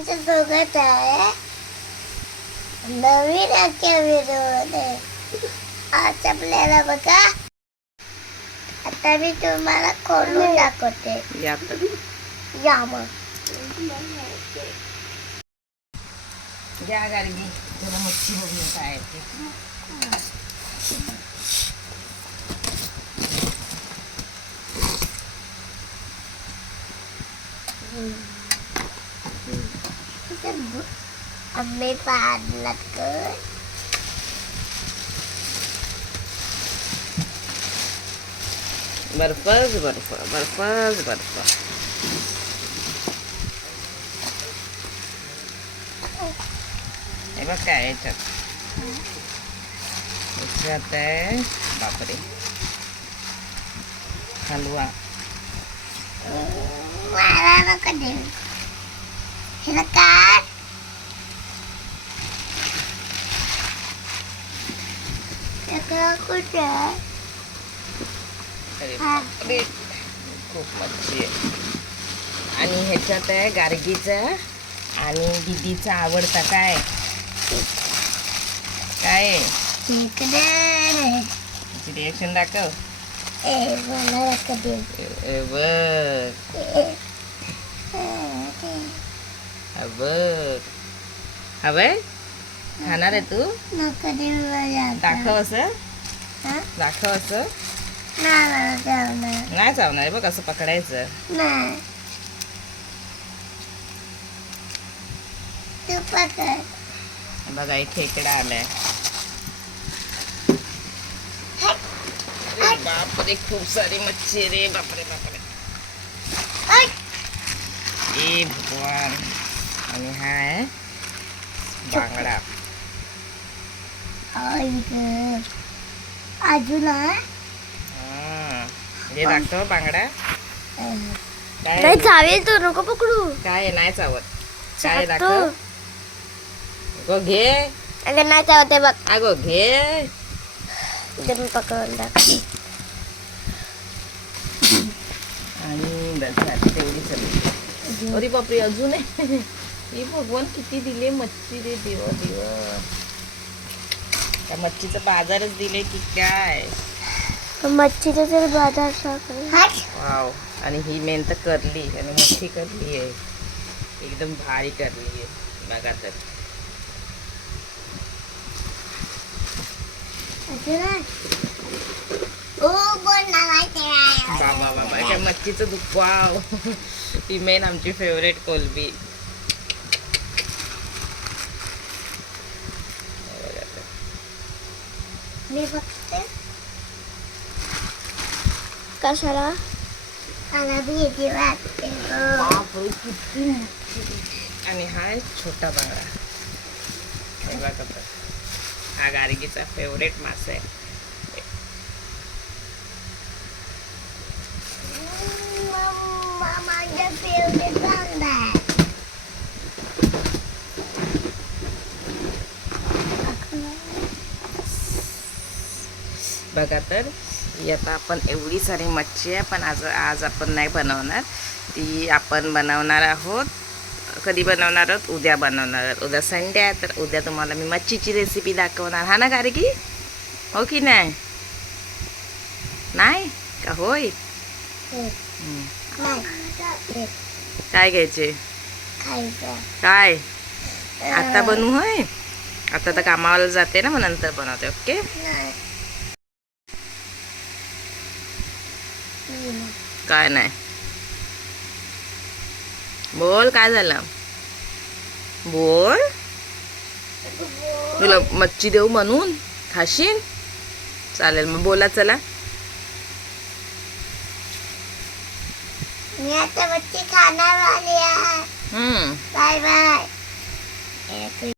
तुमच्या सोबत आहे नवीन अख्ख्या व्हिडिओमध्ये. आज आपल्याला बघा, आता मी तुम्हाला खोलून दाखवते. या मग घ्या गाडगी तुला मच्छी बघून काय ते. आम्ही पाडलात कर बर्फच बर्फ बर्फच बर्फ. हे बघ काय याच्यात आहे. बापरे, हलवा. मला नको देऊ. हे काय कुठे अरे बापरे, खूप मच्छी आहे. आणि ह्याच्यात आहे गार्गीचा आणि दीदीचा आवडता काय काय रिएक्शन दाखव. मला नको देऊ. बघ बघ, हवंय खाणार आहे तू? नको देऊ मला. दाखव असं, दाखव असं. नाही चावणार आहे बघ, असं पकडायचं. नाही तू पकड. बघा इथे खेकडा आलाय. अरे बापरे, खूप सारी मच्छी रे. बापरे बापरे, ए भगवान. आणि हा आहे बांगडा. अजून हे दाखव बांगडा. नाही चावेल तो, नको पकडू. काय आहे? नाही चावत. काय दाखव. अगो घे. अगं नाही चावते बघ. अगो घे. मी पकडून दाखव. आणि बस झाली तेवढी चली. अरे बापरे, अजून आहे. हे भगवान किती दिले मच्छी रे. देवा देवा, त्या मच्छीचा बाजारच दिले की काय. मच्छीचा तर बाजार. वाव. आणि ही मेन तर करली, आणि मोठी करली आहे, एकदम भारी करली आहे. बघा तर. बाबा बाबा, काय मच्छीचं दुःख. वाव, ही मेन आमची फेवरेट कोलबी. मी बघते कशाला. मला भी येते वाटते. आणि हा छोटा बांगडा. हे बघा तर, हा गार्गीचा फेवरेट मासा आहे. माझा फेवरेट बांगडा. बघा तर, ही आता आपण एवढी सारी मच्छी आहे, पण आज आपण नाही बनवणार. ती आपण बनवणार आहोत. कधी बनवणार आहोत? उद्या बनवणार आहोत. उद्या संडे आहे, तर उद्या तुम्हाला मी मच्छीची रेसिपी दाखवणार. हा ना गार्गी, हो की नाही? नाही का होय? काय घ्यायचे? काय आता बनवू? होय, आता तर कामाला जाते ना, मग नंतर बनवते. ओके. काय नाही बोल. काय झालं बोल. तुला मच्छी देऊ म्हणून खाशील? चालेल मग, बोला चला. मी आता मच्छी खाणार वाली आहे. Bye bye.